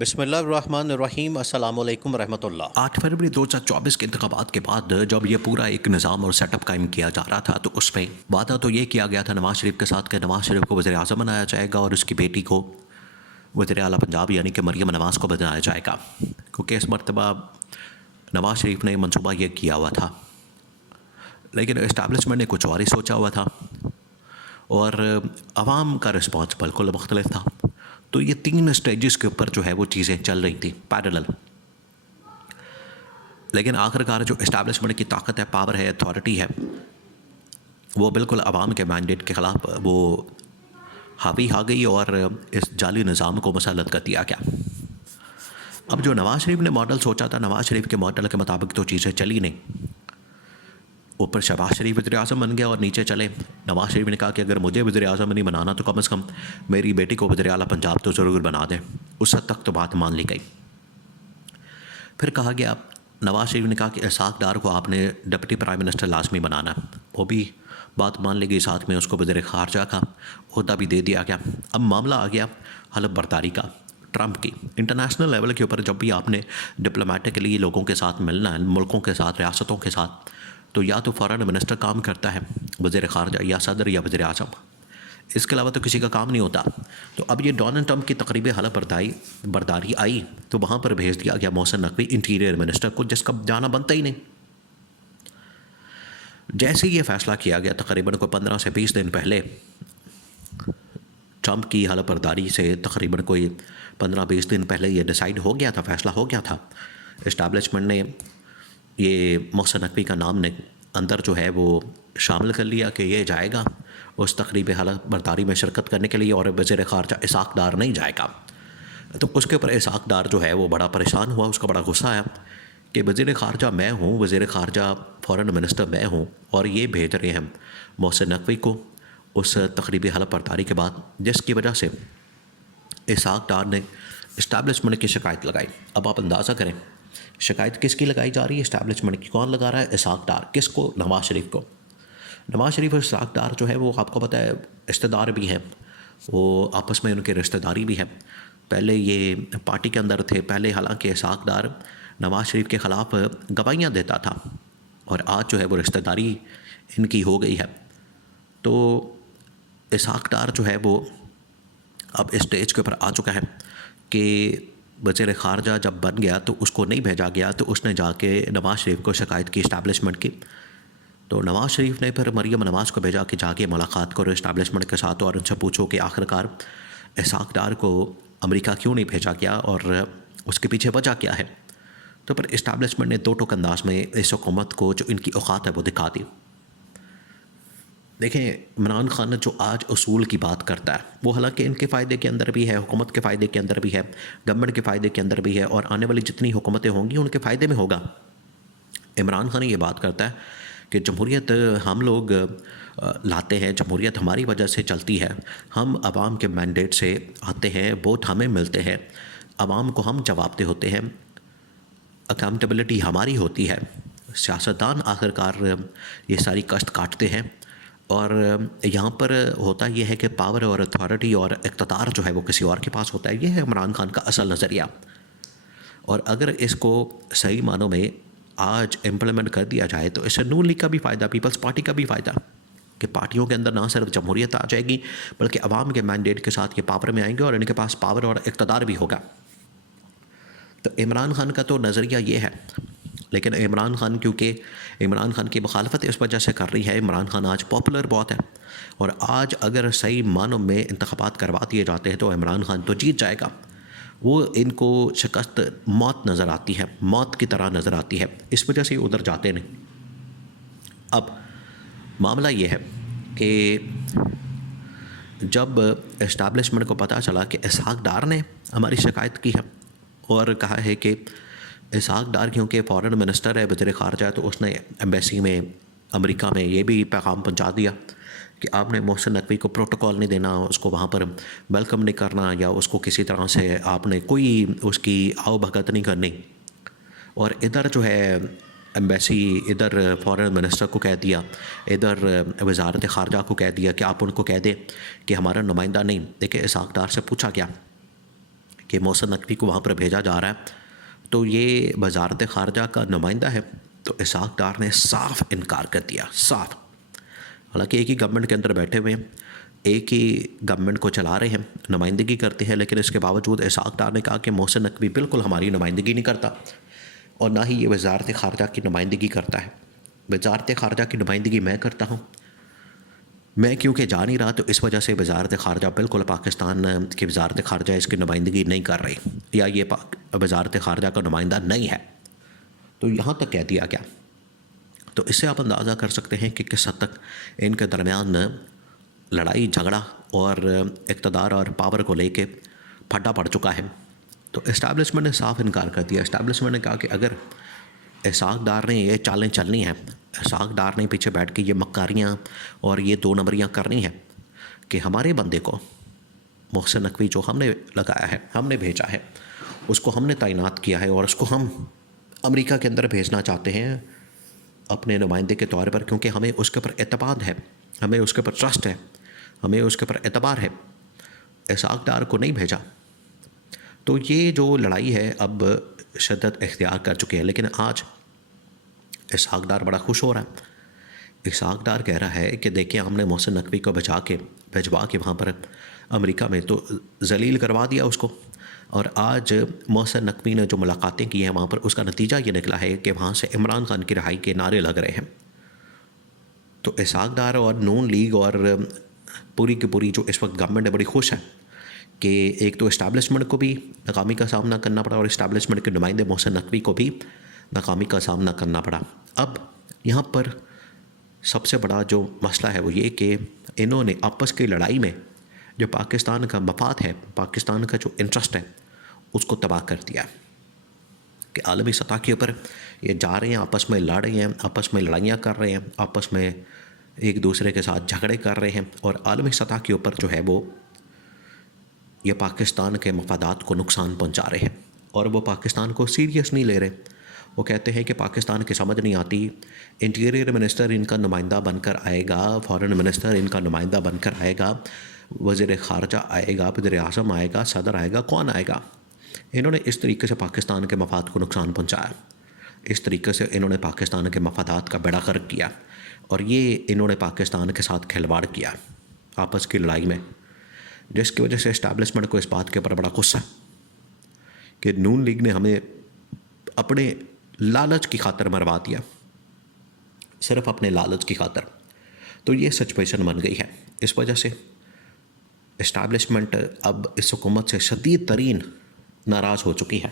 بسم اللہ الرحمن الرحیم، السلام علیکم ورحمۃ اللہ۔ 8 فروری 2024 کے انتخابات کے بعد جب یہ پورا ایک نظام اور سیٹ اپ قائم کیا جا رہا تھا تو اس میں وعدہ تو یہ کیا گیا تھا نواز شریف کے ساتھ کہ نواز شریف کو وزیر اعظم بنایا جائے گا اور اس کی بیٹی کو وزیر اعلیٰ پنجاب یعنی کہ مریم نواز کو بنایا جائے گا، کیونکہ اس مرتبہ نواز شریف نے منصوبہ یہ کیا ہوا تھا، لیکن اسٹیبلشمنٹ نے کچھ اور ہی سوچا ہوا تھا اور عوام کا رسپانس بالکل مختلف تھا۔ تو یہ 3 اسٹیجز کے اوپر جو ہے وہ چیزیں چل رہی تھیں پیرلل، لیکن آخرکار جو اسٹیبلشمنٹ کی طاقت ہے، پاور ہے، اتھارٹی ہے، وہ بالکل عوام کے مینڈیٹ کے خلاف وہ حاوی آ گئی اور اس جعلی نظام کو مسلط کر دیا گیا۔ اب جو نواز شریف نے ماڈل سوچا تھا، نواز شریف کے ماڈل کے مطابق تو چیزیں چلی نہیں۔ اوپر شہباز شریف وزیر اعظم بن گیا اور نیچے چلے نواز شریف نے کہا کہ اگر مجھے وزیر اعظم نہیں بنانا تو کم از کم میری بیٹی کو وزیر اعلیٰ پنجاب تو ضرور بنا دیں۔ اس حد تک تو بات مان لی گئی۔ پھر کہا گیا، نواز شریف نے کہا کہ اسحاق ڈار کو آپ نے ڈپٹی پرائم منسٹر لازمی بنانا، وہ بھی بات مان لی گئی، ساتھ میں اس کو وزیر خارجہ کا عہدہ بھی دے دیا گیا۔ اب معاملہ آ گیا حلف برداری کا، ٹرمپ کی۔ انٹرنیشنل لیول کے اوپر جب بھی آپ نے ڈپلومیٹکلی لوگوں کے ساتھ ملنا ہے، ملکوں کے ساتھ، ریاستوں کے ساتھ، تو یا تو فارن منسٹر کام کرتا ہے، وزیر خارجہ یا صدر یا وزیر اعظم، اس کے علاوہ تو کسی کا کام نہیں ہوتا۔ تو اب یہ ڈونلڈ ٹرمپ کی تقریب حلف برداری آئی تو وہاں پر بھیج دیا گیا محسن نقوی انٹیریئر منسٹر کو، جس کا جانا بنتا ہی نہیں۔ جیسے یہ فیصلہ کیا گیا تقریباً کوئی 15 سے 20 دن پہلے، ٹرمپ کی حلف برداری سے تقریباً کوئی 15-20 دن پہلے یہ ڈیسائیڈ ہو گیا تھا، فیصلہ ہو گیا تھا۔ اسٹیبلشمنٹ نے یہ محسن نقوی کا نام نے اندر جو ہے وہ شامل کر لیا کہ یہ جائے گا اس تقریب حلف برداری میں شرکت کرنے کے لیے، اور وزیر خارجہ اسحاق ڈار نہیں جائے گا۔ تو اس کے اوپر اسحاق ڈار جو ہے وہ بڑا پریشان ہوا، اس کا بڑا غصہ آیا کہ وزیر خارجہ میں ہوں، وزیر خارجہ فارن منسٹر میں ہوں، اور یہ بھیج رہے ہیں محسن نقوی کو اس تقریب حلف برداری کے بعد، جس کی وجہ سے اسحاق ڈار نے اسٹیبلشمنٹ کی شکایت لگائی۔ اب آپ اندازہ کریں شکایت کس کی لگائی جا رہی ہے، اسٹیبلشمنٹ کی۔ کون لگا رہا ہے؟ اسحاق ڈار۔ کس کو؟ نواز شریف کو۔ نواز شریف اور اسحاق ڈار جو ہے وہ آپ کو پتہ ہے رشتہ دار بھی ہیں، وہ آپس میں ان کی رشتہ داری بھی ہے۔ پہلے یہ پارٹی کے اندر تھے، پہلے حالانکہ اسحاق ڈار نواز شریف کے خلاف گواہیاں دیتا تھا، اور آج جو ہے وہ رشتہ داری ان کی ہو گئی ہے۔ تو اسحاق ڈار جو ہے وہ اب اسٹیج کے اوپر آ چکا ہے کہ وزیر خارجہ جب بن گیا تو اس کو نہیں بھیجا گیا، تو اس نے جا کے نواز شریف کو شکایت کی اسٹیبلشمنٹ کی۔ تو نواز شریف نے پھر مریم نواز کو بھیجا کہ جا کے ملاقات کرو اسٹیبلشمنٹ کے ساتھ اور ان سے پوچھو کہ آخرکار اسحاق ڈار کو امریکہ کیوں نہیں بھیجا گیا اور اس کے پیچھے وجہ کیا ہے۔ تو پھر اسٹیبلشمنٹ نے دو ٹوک انداز میں اس حکومت کو جو ان کی اوقات ہے وہ دکھا دی۔ دیکھیں، عمران خان جو آج اصول کی بات کرتا ہے وہ حالانکہ ان کے فائدے کے اندر بھی ہے، حکومت کے فائدے کے اندر بھی ہے، گورنمنٹ کے فائدے کے اندر بھی ہے، اور آنے والی جتنی حکومتیں ہوں گی ان کے فائدے میں ہوگا۔ عمران خان یہ بات کرتا ہے کہ جمہوریت ہم لوگ لاتے ہیں، جمہوریت ہماری وجہ سے چلتی ہے، ہم عوام کے مینڈیٹ سے آتے ہیں، ووٹ ہمیں ملتے ہیں، عوام کو ہم جواب دہ ہوتے ہیں، اکاؤنٹیبلٹی ہماری ہوتی ہے، سیاستدان آخرکار یہ ساری کشت کاٹتے ہیں، اور یہاں پر ہوتا یہ ہے کہ پاور اور اتھارٹی اور اقتدار جو ہے وہ کسی اور کے پاس ہوتا ہے۔ یہ ہے عمران خان کا اصل نظریہ، اور اگر اس کو صحیح معنوں میں آج امپلیمنٹ کر دیا جائے تو اس سے نون لیگ کا بھی فائدہ، پیپلز پارٹی کا بھی فائدہ، کہ پارٹیوں کے اندر نہ صرف جمہوریت آ جائے گی بلکہ عوام کے مینڈیٹ کے ساتھ یہ پاور میں آئیں گے اور ان کے پاس پاور اور اقتدار بھی ہوگا۔ تو عمران خان کا تو نظریہ یہ ہے، لیکن عمران خان کیونکہ عمران خان کی مخالفت اس وجہ سے کر رہی ہے، عمران خان آج پاپولر بہت ہے، اور آج اگر صحیح معنوں میں انتخابات کروا دیے جاتے ہیں تو عمران خان تو جیت جائے گا۔ وہ ان کو شکست موت نظر آتی ہے، موت کی طرح نظر آتی ہے، اس وجہ سے ادھر جاتے نہیں۔ اب معاملہ یہ ہے کہ جب اسٹیبلشمنٹ کو پتہ چلا کہ اسحاق ڈار نے ہماری شکایت کی ہے اور کہا ہے کہ اسحاق ڈار کیونکہ فارن منسٹر ہے، وزیر خارجہ ہے، تو اس نے ایمبیسی میں امریکہ میں یہ بھی پیغام پہنچا دیا کہ آپ نے محسن نقوی کو پروٹوکول نہیں دینا، اس کو وہاں پر ویلکم نہیں کرنا، یا اس کو کسی طرح سے آپ نے کوئی اس کی آؤ بھگت نہیں کرنی۔ اور ادھر جو ہے ایمبیسی، ادھر فارن منسٹر کو کہہ دیا، ادھر وزارت خارجہ کو کہہ دیا کہ آپ ان کو کہہ دیں کہ ہمارا نمائندہ نہیں۔ دیکھیں اسحاق ڈار سے پوچھا گیا کہ محسن نقوی کو وہاں پر بھیجا جا رہا ہے، تو یہ وزارت خارجہ کا نمائندہ ہے، تو اسحاق ڈار نے صاف انکار کر دیا، صاف۔ حالانکہ ایک ہی گورنمنٹ کے اندر بیٹھے ہوئے ہیں، ایک ہی گورنمنٹ کو چلا رہے ہیں، نمائندگی کرتے ہیں، لیکن اس کے باوجود اسحاق ڈار نے کہا کہ محسن نقوی بالکل ہماری نمائندگی نہیں کرتا، اور نہ ہی یہ وزارت خارجہ کی نمائندگی کرتا ہے۔ وزارت خارجہ کی نمائندگی میں کرتا ہوں، میں کیونکہ جا نہیں رہا، تو اس وجہ سے وزارت خارجہ بالکل پاکستان کی وزارت خارجہ اس کی نمائندگی نہیں کر رہی، یا یہ وزارت خارجہ کا نمائندہ نہیں ہے، تو یہاں تک کہہ دیا گیا۔ تو اس سے آپ اندازہ کر سکتے ہیں کہ کس حد تک ان کے درمیان لڑائی جھگڑا اور اقتدار اور پاور کو لے کے پھڈا پڑ چکا ہے۔ تو اسٹیبلشمنٹ نے صاف انکار کر دیا۔ اسٹیبلشمنٹ نے کہا کہ اگر اسحاق ڈار نے یہ چالیں چلنی ہیں، اسحاق ڈار نے پیچھے بیٹھ کے یہ مکاریاں اور یہ دو نمبریاں کرنی ہیں کہ ہمارے بندے کو محسن نقوی جو ہم نے لگایا ہے، ہم نے بھیجا ہے، اس کو ہم نے تعینات کیا ہے، اور اس کو ہم امریکہ کے اندر بھیجنا چاہتے ہیں اپنے نمائندے کے طور پر، کیونکہ ہمیں اس کے اوپر اعتماد ہے، ہمیں اس کے اوپر ٹرسٹ ہے، ہمیں اس کے اوپر اعتبار ہے۔ اسحاق ڈار کو نہیں بھیجا، تو یہ جو لڑائی ہے اب شدت اختیار کر چکے ہیں۔ لیکن آج اسحاق ڈار بڑا خوش ہو رہا ہے۔ اسحاق ڈار کہہ رہا ہے کہ دیکھیں ہم نے محسن نقوی کو بھجوا کے وہاں پر امریکہ میں تو ذلیل کروا دیا اس کو، اور آج محسن نقوی نے جو ملاقاتیں کی ہیں وہاں پر، اس کا نتیجہ یہ نکلا ہے کہ وہاں سے عمران خان کی رہائی کے نعرے لگ رہے ہیں۔ تو اسحاق ڈار اور نون لیگ اور پوری کی پوری جو اس وقت گورنمنٹ ہے بڑی خوش ہے کہ ایک تو اسٹیبلشمنٹ کو بھی ناکامی کا سامنا کرنا پڑا، اور اسٹیبلشمنٹ کے نمائندے محسن نقوی کو بھی ناکامی کا سامنا کرنا پڑا۔ اب یہاں پر سب سے بڑا جو مسئلہ ہے وہ یہ کہ انہوں نے آپس کی لڑائی میں جو پاکستان کا مفاد ہے، پاکستان کا جو انٹرسٹ ہے، اس کو تباہ کر دیا کہ عالمی سطح کے اوپر یہ جا رہے ہیں، آپس میں لڑ رہے ہیں، آپس میں لڑائیاں کر رہے ہیں، آپس میں ایک دوسرے کے ساتھ جھگڑے کر رہے ہیں، اور عالمی سطح کے اوپر جو ہے وہ یہ پاکستان کے مفادات کو نقصان پہنچا رہے ہیں، اور وہ پاکستان کو سیریس نہیں لے رہے۔ وہ کہتے ہیں کہ پاکستان کی سمجھ نہیں آتی، انٹیریئر منسٹر ان کا نمائندہ بن کر آئے گا، فارن منسٹر ان کا نمائندہ بن کر آئے گا، وزیر خارجہ آئے گا، وزیر اعظم آئے گا، صدر آئے گا، کون آئے گا؟ انہوں نے اس طریقے سے پاکستان کے مفاد کو نقصان پہنچایا، اس طریقے سے انہوں نے پاکستان کے مفادات کا بیڑا غرق کیا، اور یہ انہوں نے پاکستان کے ساتھ کھلواڑ کیا آپس کی لڑائی میں، جس کی وجہ سے اسٹیبلشمنٹ کو اس بات کے اوپر بڑا غصہ کہ نون لیگ نے ہمیں اپنے لالچ کی خاطر مروا دیا، صرف اپنے لالچ کی خاطر۔ تو یہ سچویشن بن گئی ہے۔ اس وجہ سے اسٹیبلشمنٹ اب اس حکومت سے شدید ترین ناراض ہو چکی ہے۔